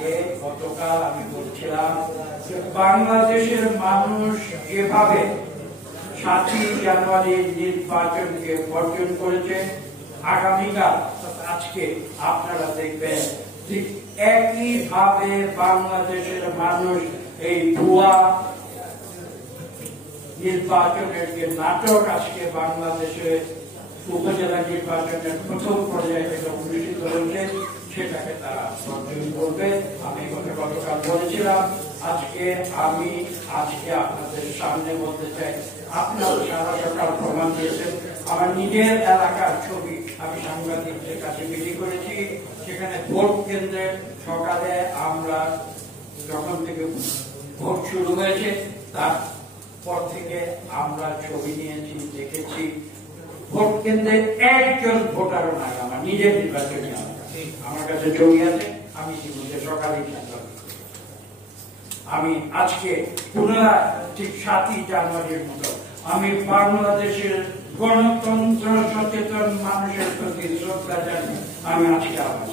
আগে গতকাল আমি বলছিলাম যে বাংলাদেশের মানুষ যেভাবে 7ই জানুয়ারির নির্বাচনকে বর্জন করেছে, আগামীকাল আজকে আপনারা দেখবেন ঠিক একইভাবে বাংলাদেশের মানুষ এই ভুয়া নির্বাচনের যে নাটক আজকে বাংলাদেশে উপজেলা নির্বাচনের প্রথম পর্যায়ে অনুষ্ঠিত হয়েছে সেটাকে তারা বর্জন করবে। আমি গতকাল বলেছিলাম, আমি আজকে আপনাদের সামনে বলতে চাই, আপনারা সারা সকাল প্রমাণ দিয়েছেন। আমার নিজের এলাকার ছবি আমি সাংবাদিকদের কাছে বিলি করেছি। সেখানে ভোট কেন্দ্রে সকালে আমরা যখন থেকে ভোট শুরু হয়েছে তারপর থেকে আমরা ছবি নিয়েছি, দেখেছি ভোট কেন্দ্রে একজন ভোটারও নাই। আমার নিজের নির্বাচনী আমার কাছে ছবি আছে, আমি ইতিমধ্যে সকালেই জানলাম। আমি আজকে পুনরায় ঠিক 7ই জানুয়ারির মতো আমি বাংলাদেশের গণতন্ত্র সচেতন মানুষের প্রতি শ্রদ্ধা জানিয়ে আমি আজকে আবার